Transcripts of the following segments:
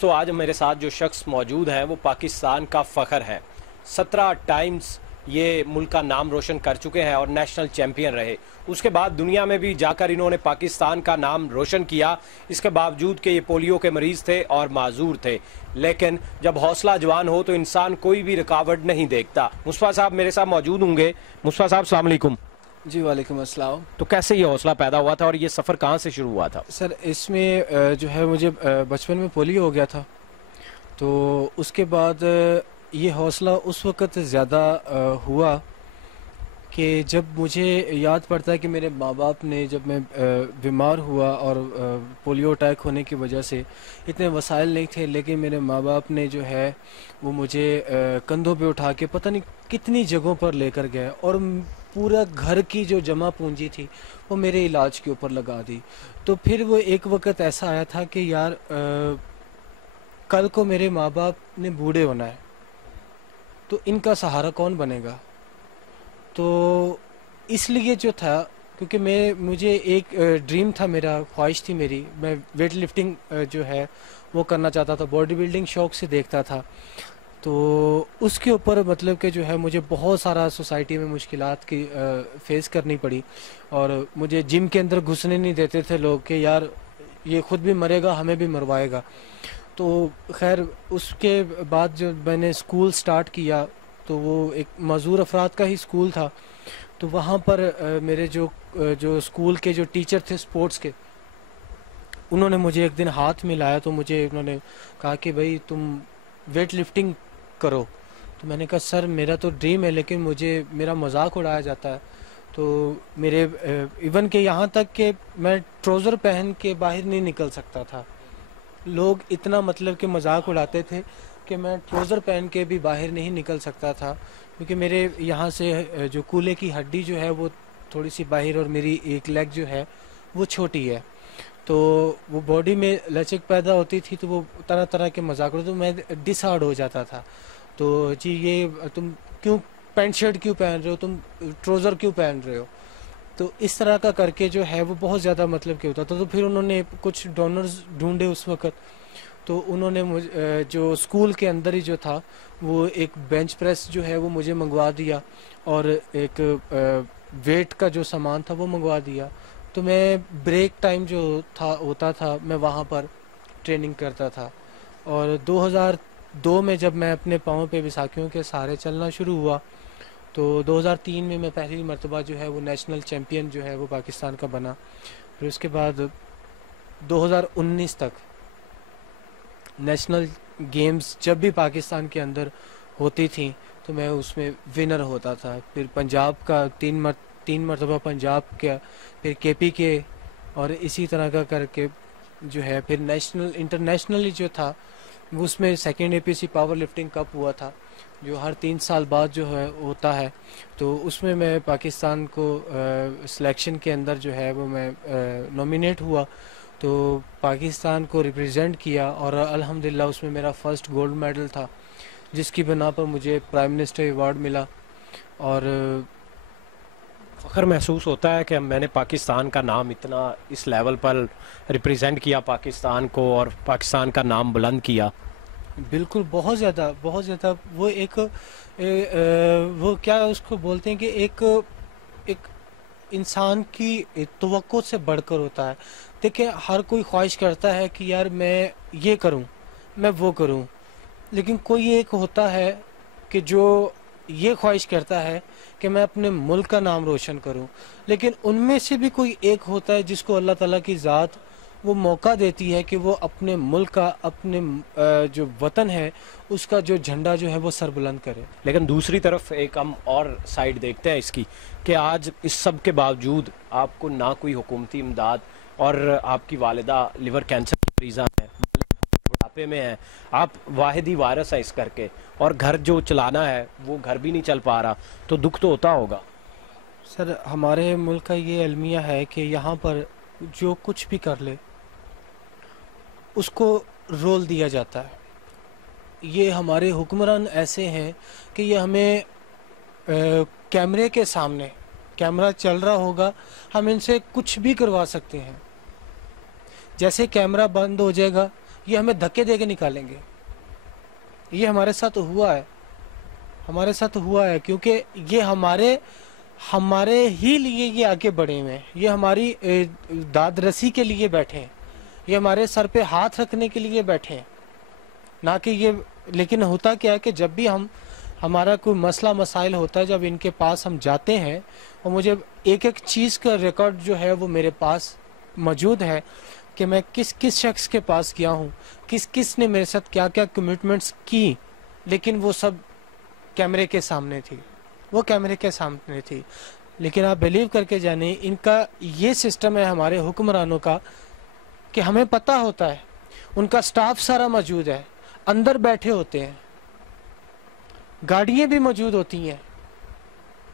تو آج میرے ساتھ جو شخص موجود ہیں وہ پاکستان کا فخر ہے. 17 ٹائمز یہ ملک کا نام روشن کر چکے ہیں اور نیشنل چیمپئن رہے. اس کے بعد دنیا میں بھی جا کر انہوں نے پاکستان کا نام روشن کیا، اس کے باوجود کہ یہ پولیو کے مریض تھے اور معذور تھے. لیکن جب حوصلہ جوان ہو تو انسان کوئی بھی رکاوٹ نہیں دیکھتا. مصطفیٰ صاحب میرے ساتھ موجود ہوں گے. مصطفیٰ صاحب السلام علیکم. جی وعلیکم السلام. تو کیسے یہ حوصلہ پیدا ہوا تھا اور یہ سفر کہاں سے شروع ہوا تھا؟ سر اس میں جو ہے مجھے بچپن میں پولیو ہو گیا تھا، تو اس کے بعد یہ حوصلہ اس وقت زیادہ ہوا کہ جب مجھے یاد پڑتا ہے کہ میرے ماں باپ نے جب میں بیمار ہوا اور پولیو اٹیک ہونے کی وجہ سے اتنے وسائل نہیں تھے، لیکن میرے ماں باپ نے جو ہے وہ مجھے کندھوں پہ اٹھا کے پتہ نہیں کتنی جگہوں پر لے کر گئے اور پورا گھر کی جو جمع پونجی تھی وہ میرے علاج کے اوپر لگا دی. تو پھر وہ ایک وقت ایسا آیا تھا کہ یار کل کو میرے ماں باپ نے بوڑھے ہونا ہے تو ان کا سہارا کون بنے گا. تو اس لیے جو تھا، کیونکہ مجھے ایک ڈریم تھا، میرا خواہش تھی میری، میں ویٹ لفٹنگ جو ہے وہ کرنا چاہتا تھا، باڈی بلڈنگ شوق سے دیکھتا تھا. تو اس کے اوپر مطلب کہ جو ہے مجھے بہت سارا سوسائٹی میں مشکلات کی فیس کرنی پڑی اور مجھے جم کے اندر گھسنے نہیں دیتے تھے لوگ کہ یار یہ خود بھی مرے گا ہمیں بھی مروائے گا. تو خیر اس کے بعد جو میں نے اسکول سٹارٹ کیا تو وہ ایک معذور افراد کا ہی اسکول تھا. تو وہاں پر میرے جو اسکول کے جو ٹیچر تھے اسپورٹس کے، انہوں نے مجھے ایک دن ہاتھ ملایا تو مجھے انہوں نے کہا کہ بھائی تم ویٹ لفٹنگ کرو. تو میں نے کہا سر میرا تو ڈریم ہے لیکن میرا مذاق اڑایا جاتا ہے. تو میرے ایون کہ یہاں تک کہ میں ٹروزر پہن کے باہر نہیں نکل سکتا تھا. لوگ اتنا مطلب کہ مذاق اڑاتے تھے کہ میں ٹروزر پہن کے بھی باہر نہیں نکل سکتا تھا، کیونکہ میرے یہاں سے جو کولے کی ہڈی جو ہے وہ تھوڑی سی باہر اور میری ایک لیگ جو ہے وہ چھوٹی ہے، تو وہ باڈی میں لچک پیدا ہوتی تھی تو وہ طرح طرح کے مذاق اڑاتے، تو میں ڈس ہارڈ ہو جاتا تھا. تو جی یہ تم کیوں پینٹ شرٹ کیوں پہن رہے ہو، تم ٹروزر کیوں پہن رہے ہو. تو اس طرح کا کر کے جو ہے وہ بہت زیادہ مطلب کہ ہوتا تھا. تو پھر انہوں نے کچھ ڈونرز ڈھونڈے اس وقت، تو انہوں نے جو اسکول کے اندر ہی جو تھا وہ ایک بینچ پریس جو ہے وہ مجھے منگوا دیا اور ایک ویٹ کا جو سامان تھا وہ منگوا دیا. تو میں بریک ٹائم جو ہوتا تھا میں وہاں پر ٹریننگ کرتا تھا. اور 2002 میں جب میں اپنے پاؤں پہ بیساکھیوں کے سہارے چلنا شروع ہوا تو 2003 میں میں پہلی مرتبہ جو ہے وہ نیشنل چیمپئن جو ہے وہ پاکستان کا بنا. پھر اس کے بعد 2019 تک نیشنل گیمز جب بھی پاکستان کے اندر ہوتی تھیں تو میں اس میں ونر ہوتا تھا. پھر پنجاب کا تین مرتبہ پنجاب کا، پھر کے پی کے، اور اسی طرح کا کر کے جو ہے پھر انٹرنیشنلی جو تھا اس میں second A P C power lifting cup ہوا تھا جو ہر 3 سال بعد جو ہے ہوتا ہے. تو اس میں پاکستان کو سلیکشن کے اندر جو ہے وہ میں نومینیٹ ہوا، تو پاکستان کو ریپرزینٹ کیا اور الحمدللہ اس میں میرا فرسٹ گولڈ میڈل تھا، جس کی بنا پر مجھے پرائم منسٹر ایوارڈ ملا. اور فخر محسوس ہوتا ہے کہ میں نے پاکستان کا نام اتنا اس لیول پر ریپریزنٹ کیا پاکستان کو اور پاکستان کا نام بلند کیا. بالکل بہت زیادہ وہ ایک وہ کیا اس کو بولتے ہیں کہ ایک انسان کی توقع سے بڑھ کر ہوتا ہے. دیکھیں ہر کوئی خواہش کرتا ہے کہ یار میں یہ کروں میں وہ کروں، لیکن کوئی ایک ہوتا ہے کہ جو یہ خواہش کرتا ہے کہ میں اپنے ملک کا نام روشن کروں. لیکن ان میں سے بھی کوئی ایک ہوتا ہے جس کو اللہ تعالیٰ کی ذات وہ موقع دیتی ہے کہ وہ اپنے ملک کا، اپنے جو وطن ہے اس کا جو جھنڈا جو ہے وہ سر بلند کرے. لیکن دوسری طرف ایک ہم اور سائڈ دیکھتے ہیں اس کی کہ آج اس سب کے باوجود آپ کو نہ کوئی حکومتی امداد، اور آپ کی والدہ لیور کینسر کی مریضہ ہیں، بڑھاپے میں ہیں، آپ واحد ہی وائرس ہے اس کر کے، اور گھر جو چلانا ہے وہ گھر بھی نہیں چل پا رہا، تو دکھ تو ہوتا ہوگا. سر ہمارے ملک کا یہ المیہ ہے کہ یہاں پر جو کچھ بھی کر لے اس کو رول دیا جاتا ہے. یہ ہمارے حکمران ایسے ہیں کہ یہ ہمیں کیمرے کے سامنے، کیمرہ چل رہا ہوگا، ہم ان سے کچھ بھی کروا سکتے ہیں. جیسے کیمرہ بند ہو جائے گا یہ ہمیں دھکے دے کے نکالیں گے. یہ ہمارے ساتھ ہوا ہے کیونکہ یہ ہمارے ہی لیے یہ آگے بڑھے ہوئے ہیں. یہ ہماری داد رسی کے لیے بیٹھے ہیں, یہ ہمارے سر پہ ہاتھ رکھنے کے لیے بیٹھے ہیں, نہ کہ یہ. لیکن ہوتا کیا ہے کہ جب بھی ہمارا کوئی مسئلہ مسائل ہوتا ہے, جب ان کے پاس ہم جاتے ہیں, اور مجھے ایک ایک چیز کا ریکارڈ جو ہے وہ میرے پاس موجود ہے کہ میں کس شخص کے پاس گیا ہوں, کس نے میرے ساتھ کیا کیا کمٹمنٹس کی, لیکن وہ سب کیمرے کے سامنے تھی. لیکن آپ بلیو کر کے جانیں, ان کا یہ سسٹم ہے ہمارے حکمرانوں کا کہ ہمیں پتہ ہوتا ہے, ان کا سٹاف سارا موجود ہے, اندر بیٹھے ہوتے ہیں, گاڑیاں بھی موجود ہوتی ہیں,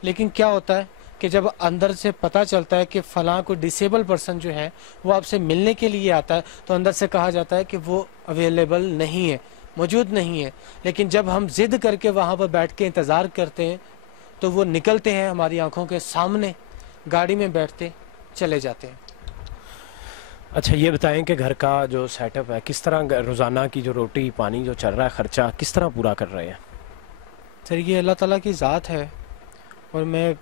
لیکن کیا ہوتا ہے کہ جب اندر سے پتہ چلتا ہے کہ فلاں کوئی ڈسیبل پرسن جو ہے وہ آپ سے ملنے کے لیے آتا ہے, تو اندر سے کہا جاتا ہے کہ وہ اویلیبل نہیں ہے, موجود نہیں ہے. لیکن جب ہم ضد کر کے وہاں پر بیٹھ کے انتظار کرتے ہیں تو وہ نکلتے ہیں ہماری آنکھوں کے سامنے, گاڑی میں بیٹھتے چلے جاتے ہیں. اچھا یہ بتائیں کہ گھر کا جو سیٹ اپ ہے, کس طرح روزانہ کی جو روٹی پانی جو چل رہا ہے, خرچہ کس طرح پورا کر رہے ہیں؟ سر یہ اللہ تعالیٰ کی ذات ہے, اور میں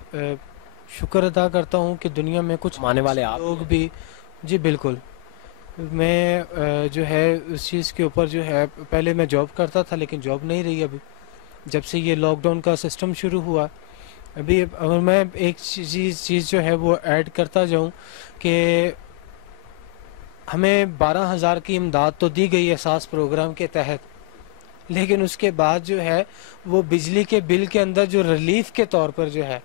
شکر ادا کرتا ہوں کہ دنیا میں کچھ کمانے والے آپ لوگ بھی. جی بالکل, میں جو ہے اس چیز کے اوپر جو ہے, پہلے میں جاب کرتا تھا لیکن جاب نہیں رہی ابھی, جب سے یہ لاک ڈاؤن کا سسٹم شروع ہوا. ابھی اگر میں ایک چیز جو ہے وہ ایڈ کرتا جاؤں کہ ہمیں 12,000 کی امداد تو دی گئی احساس پروگرام کے تحت, لیکن اس کے بعد جو ہے وہ بجلی کے بل کے اندر جو ریلیف کے طور پر جو ہے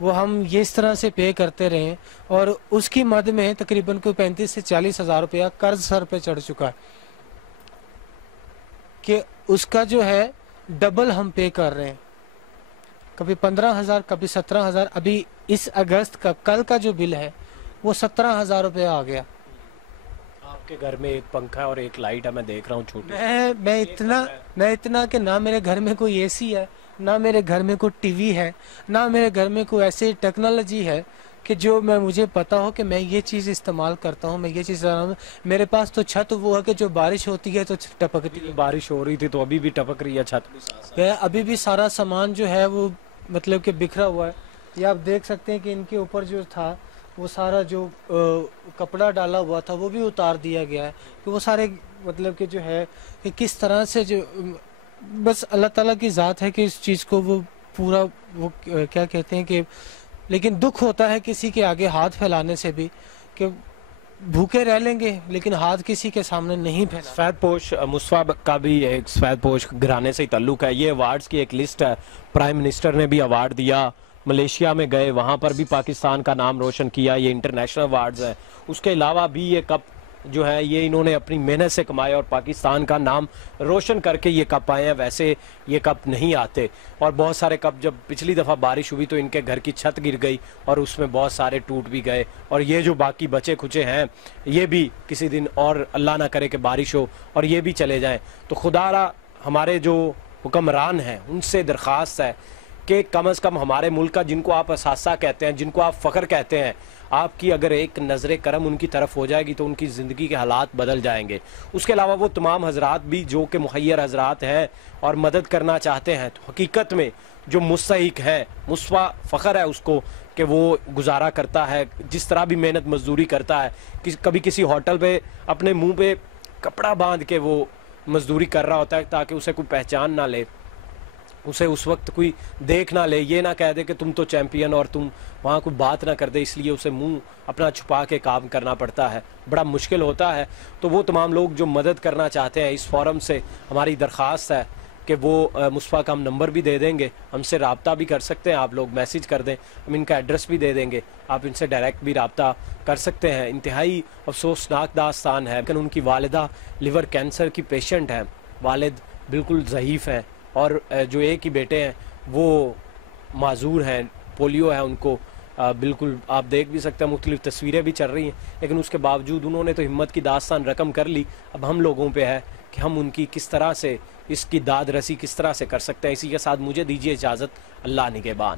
وہ ہم یہ اس طرح سے پے کرتے رہے, اور اس کی مد میں تقریباً کوئی 35 سے 40 ہزار روپیہ قرض سر پہ چڑھ چکا ہے کہ اس کا جو ہے ڈبل ہم پے کر رہے ہیں, کبھی 15,000 کبھی 17,000. ابھی اس اگست کا کل کا جو بل ہے وہ 17,000 روپیہ آ گیا. آپ کے گھر میں ایک پنکھا اور ایک لائٹ ہے, میں دیکھ رہا ہوں چھوٹی. میں اتنا کہ نہ میرے گھر میں کوئی اے سی ہے, نہ میرے گھر میں کوئی ٹی وی ہے, نہ میرے گھر میں کوئی ایسی ٹیکنالوجی ہے کہ جو مجھے پتا ہو کہ میں یہ چیز استعمال کرتا ہوں, میں یہ چیز. میرے پاس تو چھت وہ ہے کہ جو بارش ہوتی ہے تو ٹپکتی ہے. بارش ہو رہی تھی تو ابھی بھی ٹپک رہی ہے چھت. ابھی بھی سارا سامان جو ہے وہ مطلب کہ بکھرا ہوا ہے. یہ آپ دیکھ سکتے ہیں کہ ان کے اوپر جو تھا وہ سارا جو کپڑا ڈالا ہوا تھا وہ بھی اتار دیا گیا ہے, کہ وہ سارے مطلب کہ جو ہے کہ کس طرح سے جو بس اللہ تعالیٰ کی ذات ہے کہ اس چیز کو وہ پورا وہ کیا کہتے ہیں کہ. لیکن دکھ ہوتا ہے کسی کے آگے ہاتھ پھیلانے سے بھی, کہ بھوکے رہ لیں گے لیکن ہاتھ کسی کے سامنے نہیں پھیلا. سفید پوش مصطفیٰ کا بھی ایک سفید پوش گھرانے سے ہی تعلق ہے. یہ ایوارڈز کی ایک لسٹ ہے, پرائم منسٹر نے بھی ایوارڈ دیا, ملیشیا میں گئے وہاں پر بھی پاکستان کا نام روشن کیا, یہ انٹرنیشنل ایوارڈز ہیں. اس کے علاوہ بھی یہ کپ جو ہے یہ انہوں نے اپنی محنت سے کمایا اور پاکستان کا نام روشن کر کے یہ کپ آئے ہیں. ویسے یہ کپ نہیں آتے, اور بہت سارے کپ جب پچھلی دفعہ بارش ہوئی تو ان کے گھر کی چھت گر گئی اور اس میں بہت سارے ٹوٹ بھی گئے, اور یہ جو باقی بچے کھچے ہیں یہ بھی کسی دن اور اللہ نہ کرے کہ بارش ہو اور یہ بھی چلے جائیں. تو خدا را ہمارے جو حکمران ہیں ان سے درخواست ہے کہ کم از کم ہمارے ملک کا, جن کو آپ اثاثہ کہتے ہیں, جن کو آپ فخر کہتے ہیں, آپ کی اگر ایک نظر کرم ان کی طرف ہو جائے گی تو ان کی زندگی کے حالات بدل جائیں گے. اس کے علاوہ وہ تمام حضرات بھی جو کہ مخیر حضرات ہیں اور مدد کرنا چاہتے ہیں, تو حقیقت میں جو مستحق ہے, مصطفیٰ فخر ہے اس کو کہ وہ گزارا کرتا ہے, جس طرح بھی محنت مزدوری کرتا ہے. کبھی کسی ہوٹل پہ اپنے منہ پہ کپڑا باندھ کے وہ مزدوری کر رہا ہوتا ہے تاکہ اسے کوئی پہچان نہ لے, اسے اس وقت کوئی دیکھ نہ لے, یہ نہ کہہ دے کہ تم تو چیمپئن, اور تم وہاں کوئی بات نہ کر دے, اس لیے اسے منہ اپنا چھپا کے کام کرنا پڑتا ہے, بڑا مشکل ہوتا ہے. تو وہ تمام لوگ جو مدد کرنا چاہتے ہیں, اس فورم سے ہماری درخواست ہے کہ وہ مصطفیٰ کا ہم نمبر بھی دے دیں گے, ہم سے رابطہ بھی کر سکتے ہیں, آپ لوگ میسیج کر دیں, ہم ان کا ایڈریس بھی دے دیں گے, آپ ان سے ڈائریکٹ بھی رابطہ کر سکتے ہیں. انتہائی افسوسناک داستان ہے, لیکن ان کی والدہ لیور کینسر کی پیشنٹ ہیں, والد بالکل ضعیف ہیں, اور جو ایک ہی بیٹے ہیں وہ معذور ہیں, پولیو ہے ان کو, بالکل آپ دیکھ بھی سکتے ہیں, مختلف تصویریں بھی چل رہی ہیں, لیکن اس کے باوجود انہوں نے تو ہمت کی داستان رقم کر لی. اب ہم لوگوں پہ ہے کہ ہم ان کی کس طرح سے اس کی داد رسی کس طرح سے کر سکتے ہیں. اسی کے ساتھ مجھے دیجیے اجازت, اللہ نگہبان.